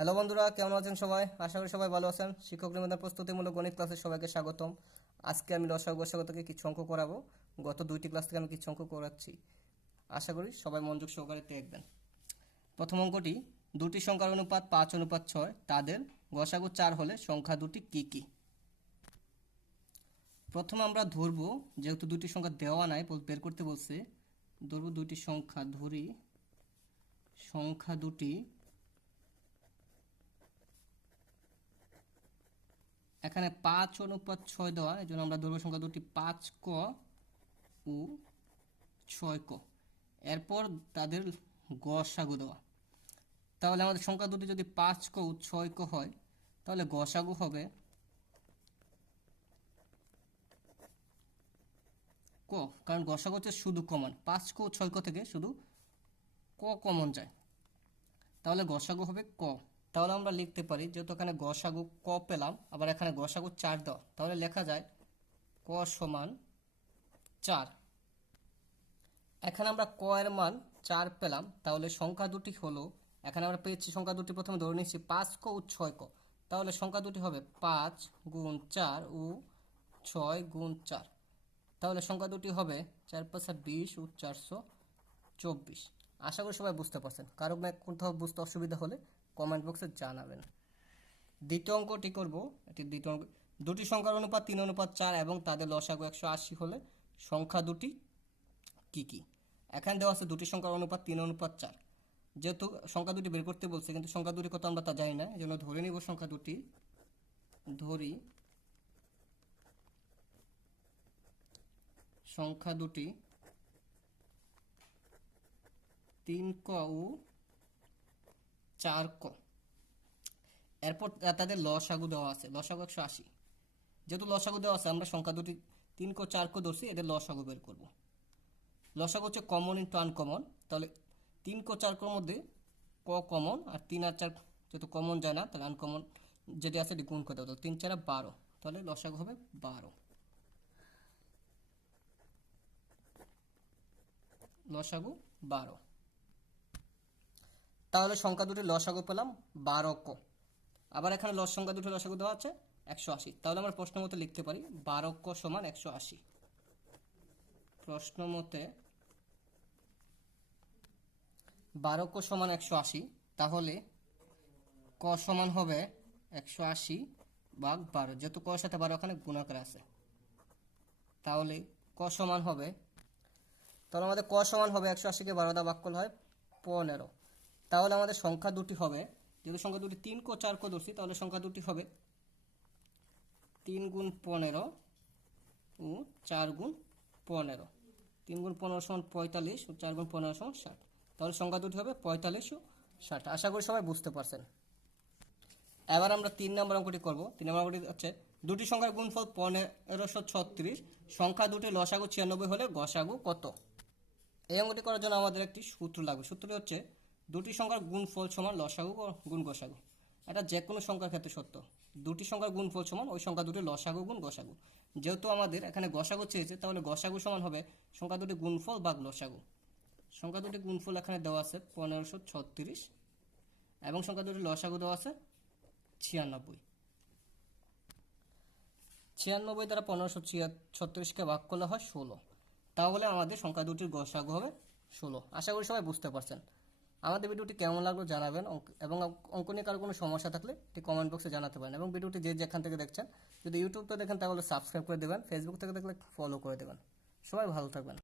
Hello বন্ধুরা, কেমন আছেন সবাই? আশা করি সবাই ভালো আছেন। শিক্ষক নিবেদন প্রস্তুতিমূলক গণিত ক্লাসে সবাইকে স্বাগতম। আজকে আমি লসাগু থেকে কিছু অঙ্ক করাবো। গত দুইটি ক্লাস থেকে আমি কিছু অঙ্ক করাচ্ছি। আশা করি সবাই মনোযোগ সহকারে দেখবেন। প্রথম অঙ্কটি, দুটি সংখ্যার অনুপাত পাঁচ, অনুপাত ছয়। তাদের গসাগু চার হলে সংখ্যা দুটি কি কি? প্রথম আমরা ধরবো, যেহেতু দুটি সংখ্যা দেওয়া নাই বের করতে বলছে। ধরবো দুইটি সংখ্যা ধরি। সংখ্যা দুটি এখানে পাঁচ অনুপাত ছয় দেওয়া, এই জন্য আমরা ধরবো সংখ্যা দুটি পাঁচ ক ও ছয় ক। এরপর তাদের গসাগু দেওয়া। তাহলে আমাদের সংখ্যা দুটি যদি পাঁচ ক ও ছয় ক হয়, তাহলে গসাগু হবে ক। কারণ গসাগু হচ্ছে শুধু কমন। পাঁচ ক ও ছয় ক থেকে শুধু ক কমন যায়। তাহলে গসাগু হবে ক। তাহলে আমরা লিখতে পারি যেহেতু এখানে গসাগু ক পেলাম, আবার এখানে গসাগু চার দেওয়া তাহলে লেখা যায় ক সমান চার। এখানে আমরা ক এর মান চার পেলাম, তাহলে সংখ্যা দুটি হলো, এখানে আমরা পেয়েছি সংখ্যা দুটি প্রথমে ধরে নিচ্ছি পাঁচ ক ও ছয় ক। তাহলে সংখ্যা দুটি হবে পাঁচ গুণ চার ও ছয় গুণ চার। তাহলে সংখ্যা দুটি হবে চার পাঁচা বিশ ও চারশো চব্বিশ। আশা করি সবাই বুঝতে পারছেন। কারও কোথাও বুঝতে অসুবিধা হলে কমেন্ট বক্সে জানাবেন। দ্বিতীয় অঙ্কটি করব। এটি দ্বিতীয় অঙ্ক। দুটি সংখ্যার অনুপাত তিন, অনুপাত চার এবং তাদের লসাগু একশো আশি হলে সংখ্যা দুটি কি কি? এখানে দেওয়া আছে দুটি সংখ্যার অনুপাত তিন, অনুপাত চার। যেহেতু সংখ্যা দুটি বের করতে বলছে, কিন্তু সংখ্যা দুটি কত আমরা তা জানি না এই জন্য ধরে নিব সংখ্যা দুটি। ধরি সংখ্যা দুটি তিন ক ও চার ক। এরপর তাদের লসাগু দেওয়া আছে, লসাগু একশো আশি। যেহেতু লসাগু দেওয়া আছে, আমরা সংখ্যা দুটি, তিন ক, চার ক ধরছি, এদের লসাগু বের করব। লসাগু হচ্ছে কমন ইন্টু আনকমন তাহলে তিন ক, চার কর মধ্যে ক কমন আর তিন আর চার যেহেতু কমন যায় না, তাহলে আনকমন যেটি আছে এটি গুণ করতে হবে তিন চারা বারো, তাহলে লসাগু হবে বারো। লসাগু বারো। তাহলে সংখ্যা দুটি লসাগু পেলাম বারো ক আবার এখানে লস সংখ্যা দুটি লসাগু দেওয়া আছে, একশো আশি। তাহলে আমরা প্রশ্ন মতে লিখতে পারি বারো ক সমান একশো আশি। প্রশ্ন মতে বারো ক সমান একশো আশি, তাহলে ক সমান হবে একশো আশি ভাগ বারো। যেহেতু ক সাথে বারো ওখানে গুণাকার আছে। তাহলে ক সমান হবে, তাহলে আমাদের ক সমান হবে একশো আশিকে বারো দা করলে হয় পনেরো। তাহলে আমাদের সংখ্যা দুটি হবে। যেহেতু সংখ্যা দুটি তিন কো, চার কো ধরছি, তাহলে সংখ্যা দুটি হবে। তিন গুণ পনেরো ও চার গুণ পনেরো। তিন গুণ পনেরো সমান পঁয়তাল্লিশ ও চার গুণ পনেরো সমান ষাট। তাহলে সংখ্যা দুটি হবে পঁয়তাল্লিশ ও ষাট। আশা করি সবাই বুঝতে পারছেন। এবার আমরা তিন নম্বর অঙ্কটি করব। তিন নম্বর অঙ্কটি হচ্ছে, দুটি সংখ্যার গুণফল পনেরোশো ছত্রিশ, সংখ্যা দুটি লসাগু ছিয়ানব্বই হলে গসাগু কত? এই অঙ্কটি করার জন্য আমাদের একটি সূত্র লাগবে। সূত্রটি হচ্ছে দুটি সংখ্যার গুণফল সমান, লসাগু ও গুণ, গসাগু। এটা যে কোনো সংখ্যার ক্ষেত্রে সত্য। দুটি সংখ্যার গুণফল সমান, ওই সংখ্যা দুটি লসাগু, গুণ, গসাগু। যেহেতু আমাদের এখানে গসাগু চেয়েছে, তাহলে গসাগু সমান হবে সংখ্যা দুটি গুণফল বা লসাগু। সংখ্যা দুটি গুণফল এখানে দেওয়া আছে পনেরোশো ছত্রিশ এবং সংখ্যা দুটি লসাগু দেওয়া আছে ছিয়ানব্বই। ছিয়ানব্বই দ্বারা পনেরোশো ছিয়া, ছত্রিশকে ভাগ করলে হয় ষোলো। তাহলে আমাদের সংখ্যা দুটির গসাগু হবে ষোলো। আশা করি সবাই বুঝতে পারছেন। আমাদের ভিডিওটি কেমন লাগল জানাবেন। এবং অঙ্ক নিয়ে কারও কোনো সমস্যা থাকলে এটি কমেন্ট বক্সে জানাতে পারেন। এবং ভিডিওটি যে যেখান থেকে দেখছেন, যদি ইউটিউবটা দেখেন, তাহলে সাবস্ক্রাইব করে দেবেন। ফেসবুক থেকে দেখলে ফলো করে দেবেন। সবাই ভালো থাকবেন।